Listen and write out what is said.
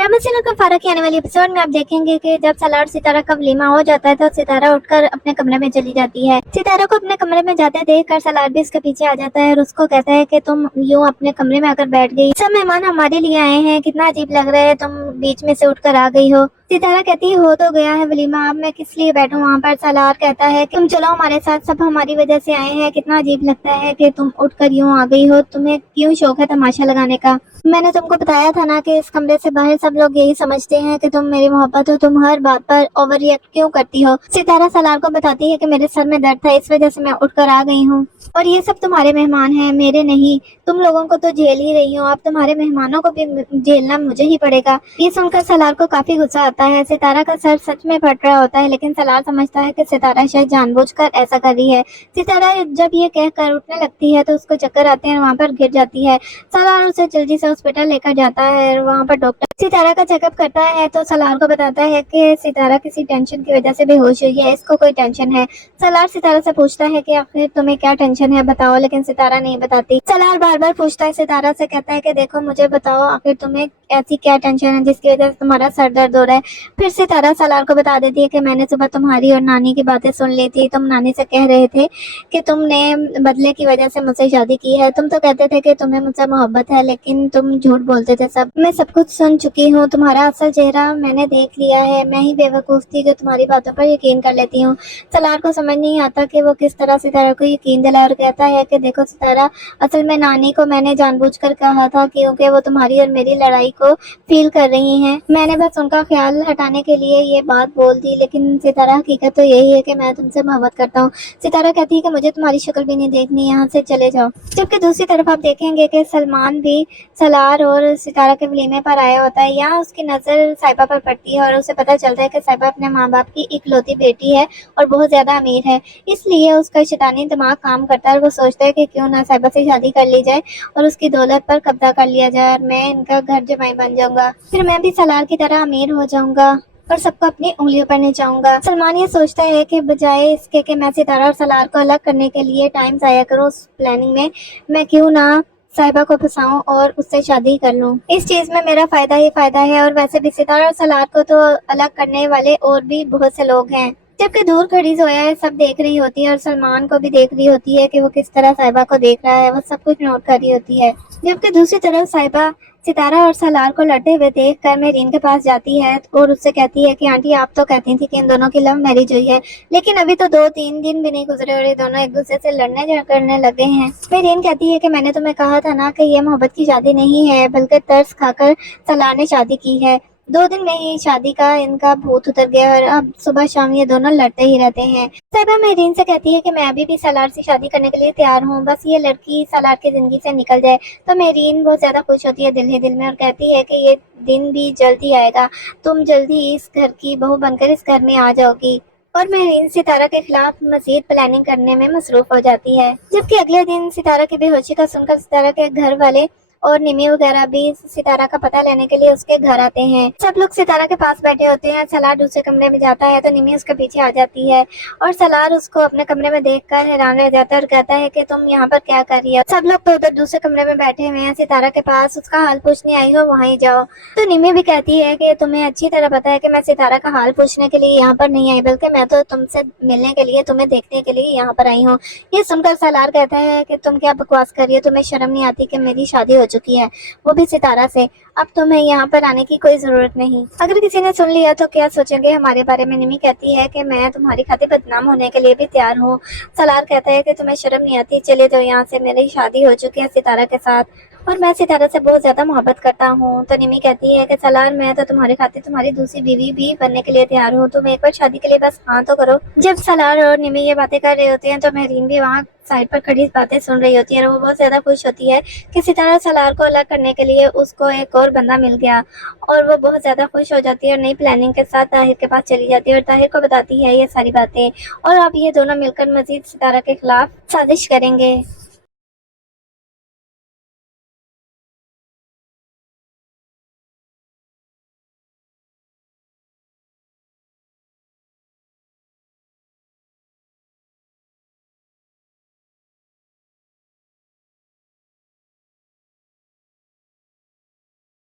Drama serial का फारा की आने वाली एपिसोड में आप देखेंगे कि जब सलार सितारा का वलीमा हो जाता है तो सितारा उठकर अपने कमरे में चली जाती है। सितारा को अपने कमरे में जाते देखकर सलार भी उसके पीछे आ जाता है और उसको कहता है कि तुम यूं अपने कमरे में आकर बैठ गई, सब मेहमान हमारे लिए आए हैं, कितना अजीब लग रहा है, तुम बीच में से उठकर आ गई हो। सितारा कहती है हो तो गया है वलीमा, अब मैं किस लिए बैठूं वहाँ पर। सलार कहता है कि तुम चलो हमारे साथ, सब हमारी वजह से आए हैं, कितना अजीब लगता है कि तुम उठकर यूं आ गई हो, तुम्हें क्यों शौक है तमाशा लगाने का। मैंने तुमको बताया था ना कि इस कमरे से बाहर सब लोग यही समझते हैं कि तुम मेरी मोहब्बत हो, तुम हर बात पर ओवर रिएक्ट क्यों करती हो। सितारा सलार को बताती है कि मेरे सर में दर्द था, इस वजह से मैं उठकर आ गई हूँ और ये सब तुम्हारे मेहमान हैं, मेरे नहीं। तुम लोगों को तो झेल ही रही हो, अब तुम्हारे मेहमानों को भी झेलना मुझे ही पड़ेगा। ये सुनकर सलार को काफी गुस्सा आता है। सितारा का सर सच में फट रहा होता है, लेकिन सलार समझता है कि सितारा शायद जानबूझकर ऐसा कर रही है। सितारा जब ये कहकर उठने लगती है तो उसको चक्कर आते हैं और वहाँ पर गिर जाती है। सलार उसे जल्दी से हॉस्पिटल लेकर जाता है और वहाँ पर डॉक्टर सितारा का चेकअप करता है तो सलार को बताता है कि सितारा किसी टेंशन की वजह से बेहोश हुई है, इसको कोई टेंशन है। सलार सितारा से पूछता है कि आखिर तुम्हें क्या टेंशन है बताओ, लेकिन सितारा नहीं बताती। सलार बार बार पूछता है सितारा से, कहता है कि देखो मुझे बताओ आखिर तुम्हें ऐसी क्या टेंशन है जिसकी वजह से तुम्हारा सर दर्द हो रहा है। फिर सितारा सलार को बता देती है कि मैंने सुबह तुम्हारी और नानी की बातें सुन ली थी, तुम नानी से कह रहे थे कि तुमने बदले की वजह से मुझसे शादी की है, तुम तो कहते थे कि तुम्हें मुझसे मोहब्बत है लेकिन तुम झूठ बोलते थे। सब मैं सब कुछ सुन चुकी हूँ, तुम्हारा असल चेहरा मैंने देख लिया है, मैं ही बेवकूफ थी जो तुम्हारी बातों पर यकीन कर लेती हूँ। सलार को समझ नहीं आता कि वो किस तरह सितारा को यकीन दिलाए और कहता है कि देखो सितारा, असल में नानी को मैंने जानबूझकर कहा था क्योंकि वो तुम्हारी और मेरी लड़ाई को फील कर रही हैं, मैंने बस उनका ख्याल हटाने के लिए ये बात बोल दी, लेकिन सितारा हकीकत तो यही है कि मैं तुमसे मोहब्बत करता हूँ। सितारा कहती है कि मुझे तुम्हारी शक्ल भी नहीं देखनी, यहाँ से चले जाओ। जबकि दूसरी तरफ आप देखेंगे कि सलमान भी सलार और सितारा के वलीमे पर आया होता है। यहाँ उसकी नज़र साहिबा पर पड़ती है और उसे पता चलता है कि साहिबा अपने माँ बाप की इकलौती बेटी है और बहुत ज़्यादा अमीर है, इसलिए उसका शैतानी दिमाग काम करता है और वो सोचता है कि क्यों ना साहिबा से शादी कर ली जाए और उसकी दौलत पर कब्जा कर लिया जाए और मैं इनका घर जमाई बन जाऊंगा, फिर मैं भी सलार की तरह अमीर हो जाऊंगा और सबको अपनी उंगलियों पर नचाऊंगा। सलमान ये सोचता है कि बजाय इसके कि मैं सितारा और सलार को अलग करने के लिए टाइम ज़ाया करूँ उस प्लानिंग में, मैं क्यों ना साहिबा को फंसाऊं और उससे शादी कर लूं। इस चीज में मेरा फायदा ही फायदा है और वैसे भी सितारा और सलार को तो अलग करने वाले और भी बहुत से लोग हैं। जबकि दूर खड़ी जोया है, सब देख रही होती है और सलमान को भी देख रही होती है कि वो किस तरह साहिबा को देख रहा है, वो सब कुछ नोट कर रही होती है। जबकि दूसरी तरफ साहिबा सितारा और सलार को लड़ते हुए देख कर मेरीन के पास जाती है और उससे कहती है कि आंटी आप तो कहती थी कि इन दोनों की लव मैरिज हुई है, लेकिन अभी तो 2-3 दिन भी नहीं गुजरे और ये दोनों एक दूसरे से लड़ने करने लगे हैं। मेरीन कहती है कि मैंने तुम्हें कहा था ना कि ये मोहब्बत की शादी नहीं है बल्कि तरस खाकर सलार ने शादी की है। 2 दिन में ही शादी का इनका भूत उतर गया और अब सुबह शाम ये दोनों लड़ते ही रहते हैं। साहिबा मेरीन से कहती है कि मैं अभी भी सलार से शादी करने के लिए तैयार हूँ, बस ये लड़की सलार की जिंदगी से निकल जाए। तो मेरीन बहुत ज्यादा खुश होती है दिल ही दिल में और कहती है कि ये दिन भी जल्दी आएगा, तुम जल्दी इस घर की बहू बनकर इस घर में आ जाओगी। और मेरीन सितारा के खिलाफ मजीद प्लानिंग करने में मसरूफ हो जाती है। जबकि अगले दिन सितारा की बेहोशी का सुनकर सितारा के घर वाले और निमी वगैरह भी सितारा का पता लेने के लिए उसके घर आते हैं। सब लोग सितारा के पास बैठे होते हैं। सलार दूसरे कमरे में जाता है तो निमी उसके पीछे आ जाती है और सलार उसको अपने कमरे में देखकर हैरान रह जाता है और कहता है कि तुम यहाँ पर क्या कर रही हो। सब लोग तो उधर दूसरे कमरे में बैठे हुए हैं सितारा के पास, उसका हाल पूछने आई हो वहीं जाओ। तो निमी भी कहती है कि तुम्हें अच्छी तरह पता है कि मैं सितारा का हाल पूछने के लिए यहाँ पर नहीं आई, बल्कि मैं तो तुमसे मिलने के लिए, तुम्हें देखने के लिए यहाँ पर आई हूँ। ये सुनकर सलार कहता है कि तुम क्या बकवास कर रही हो, तुम्हें शर्म नहीं आती कि मेरी शादी हो चुकी है, वो भी सितारा से, अब तुम्हें यहाँ पर आने की कोई जरूरत नहीं। अगर किसी ने सुन लिया तो क्या सोचेंगे हमारे बारे में। निमी कहती है कि मैं तुम्हारी खातिर बदनाम होने के लिए भी तैयार हूँ। सलार कहता है कि तुम्हें शर्म नहीं आती, चले जाओ यहाँ से, मेरी शादी हो चुकी है सितारा के साथ और मैं सितारा से बहुत ज्यादा मोहब्बत करता हूँ। तो निमी कहती है कि सलार मैं तो तुम्हारे खातिर तुम्हारी दूसरी बीवी भी बनने के लिए तैयार हूँ, तुम एक बार शादी के लिए बस हाँ तो करो। जब सलार और निमी ये बातें कर रहे होते हैं तो मेरीन भी वहाँ साइड पर खड़ी बातें सुन रही होती है और वो बहुत ज्यादा खुश होती है कि सितारा सलार को अलग करने के लिए उसको एक और बंदा मिल गया और वो बहुत ज्यादा खुश हो जाती है और नई प्लानिंग के साथ ताहिर के पास चली जाती है और ताहिर को बताती है ये सारी बातें और अब ये दोनों मिलकर मजीद सितारा के खिलाफ साजिश करेंगे।